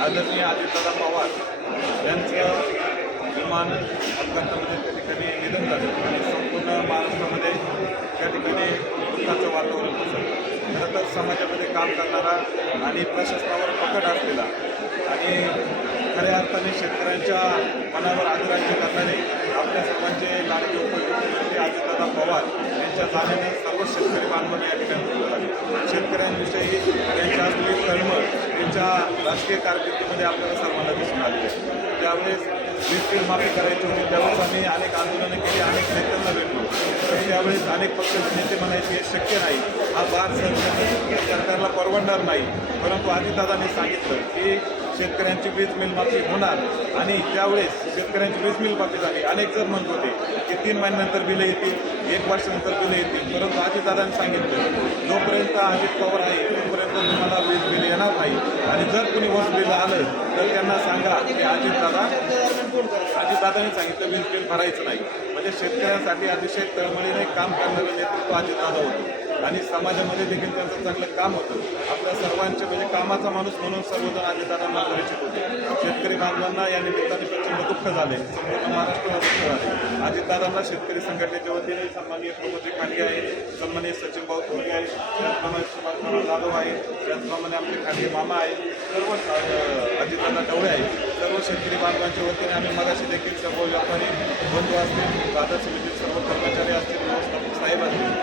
आदरणीय आदित्यदा पवार यांचं विमान अपघातामध्ये त्या ठिकाणी निधन झालं आणि संपूर्ण महाराष्ट्रामध्ये त्या ठिकाणी दुःखाचं वातावरण पसरलं. खरं तर समाजामध्ये काम करणारा आणि प्रशासनावर पकड असलेला आणि खऱ्या अर्थाने शेतकऱ्यांच्या मनावर आदराज्य करणारे आपल्या सर्वांचे लाडके उपमुख्यमंत्री आदित्यदा पवार यांच्या जाण्याने सर्व शेतकरी बांधवांना या ठिकाणी दुःख झाले शेतकऱ्यांविषयी त्यांची असलेली तळमळ त्यांच्या राजकीय कारकिर्दीमध्ये आपल्याला सर्वांना दिसून आले आहे. त्यावेळेस वीज बिल माफी करायची होती त्यावेळेस आम्ही अनेक आंदोलनं केली अनेक नेत्यांना भेटलो. तर त्यावेळेस अनेक पक्षाचे नेते म्हणायचे हे शक्य नाही. हा बार सहन सरकारला परवडणार नाही. परंतु अजितदादांनी सांगितलं की शेतकऱ्यांची वीज मिल माफी होणार आणि त्यावेळेस शेतकऱ्यांची वीज मिल माफी झाली. अनेक जण म्हणत होते की तीन महिन्यानंतर बिलं येतील एक वर्षानंतर बिलं येतील. परंतु अजितदादांनी सांगितलं जोपर्यंत अजित पवार आहे तोपर्यंत तुम्हाला वीज बिल येणार नाही आणि जर कुणी वीज बिल आलं तर त्यांना सांगा की अजितदादा अजितदादांनी सांगितलं वीज बिल भरायचं नाही. म्हणजे शेतकऱ्यांसाठी अतिशय तळमळीने काम करणारं नेतृत्व अजितदादा होतं. आणि समाजामध्ये देखील त्यांचं चांगलं काम होतं. आपल्या सर्वांचे म्हणजे कामाचा माणूस म्हणून सर्वजण अजितदादांना परिचित होते. शेतकरी बांधवांना या निमित्ताने प्रचंड दुःख झाले. संपूर्ण महाराष्ट्राला दुःख झाले. अजितदादांना शेतकरी संघटनेच्या वतीने सन्माननीय प्रमोदजी खांडगे आहेत सन्माननीय सचिन भाऊ थोरगे आहेत त्याचप्रमाणे सुभाषराव जाधव आहे त्याचप्रमाणे आपले खांडगे मामा आहेत सर्व अ, अजितदादा डवळे आहेत. सर्व शेतकरी बांधवांच्या वतीने आम्ही मगाशी देखील सर्व व्यापारी बंधू असतील बाजार समितीत सर्व कर्मचारी असतील व्यवस्थापक साहेब असतील